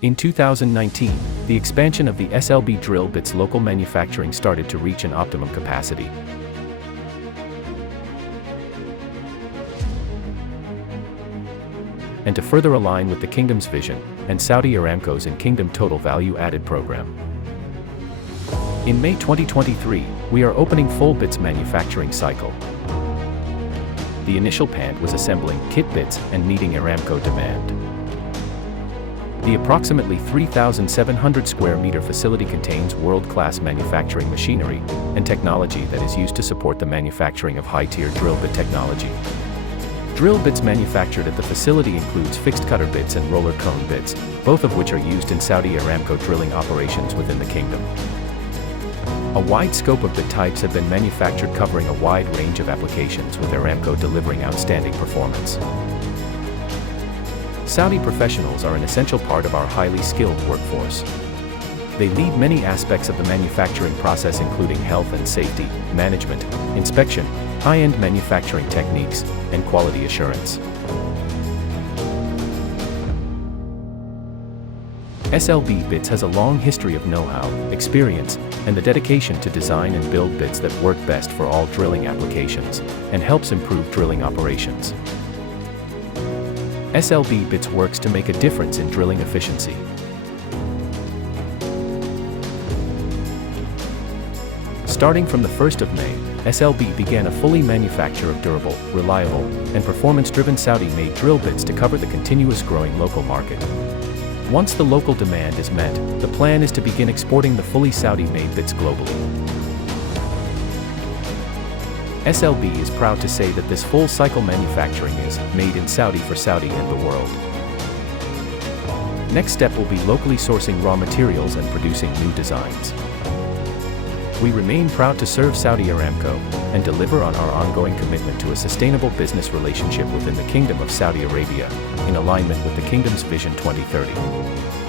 In 2019, the expansion of the SLB Drill BIT's local manufacturing started to reach an optimum capacity. And to further align with the Kingdom's vision, and Saudi Aramco's in-Kingdom Total Value Added program. In May 2023, we are opening full bits manufacturing cycle. The initial plant was assembling kit bits and meeting Aramco demand. The approximately 3,700 square meter facility contains world-class manufacturing machinery and technology that is used to support the manufacturing of high-tier drill bit technology. Drill bits manufactured at the facility includes fixed cutter bits and roller cone bits, both of which are used in Saudi Aramco drilling operations within the kingdom. A wide scope of bit types have been manufactured covering a wide range of applications, with Aramco delivering outstanding performance. Saudi professionals are an essential part of our highly skilled workforce. They lead many aspects of the manufacturing process, including health and safety, management, inspection, high-end manufacturing techniques, and quality assurance. SLB BITS has a long history of know-how, experience, and the dedication to design and build bits that work best for all drilling applications, and helps improve drilling operations. SLB BITS works to make a difference in drilling efficiency. Starting from the 1st of May, SLB began a fully manufacture of durable, reliable, and performance-driven Saudi-made drill bits to cover the continuous growing local market. Once the local demand is met, the plan is to begin exporting the fully Saudi-made bits globally. SLB is proud to say that this full-cycle manufacturing is made in Saudi for Saudi and the world. Next step will be locally sourcing raw materials and producing new designs. We remain proud to serve Saudi Aramco and deliver on our ongoing commitment to a sustainable business relationship within the Kingdom of Saudi Arabia, in alignment with the Kingdom's Vision 2030.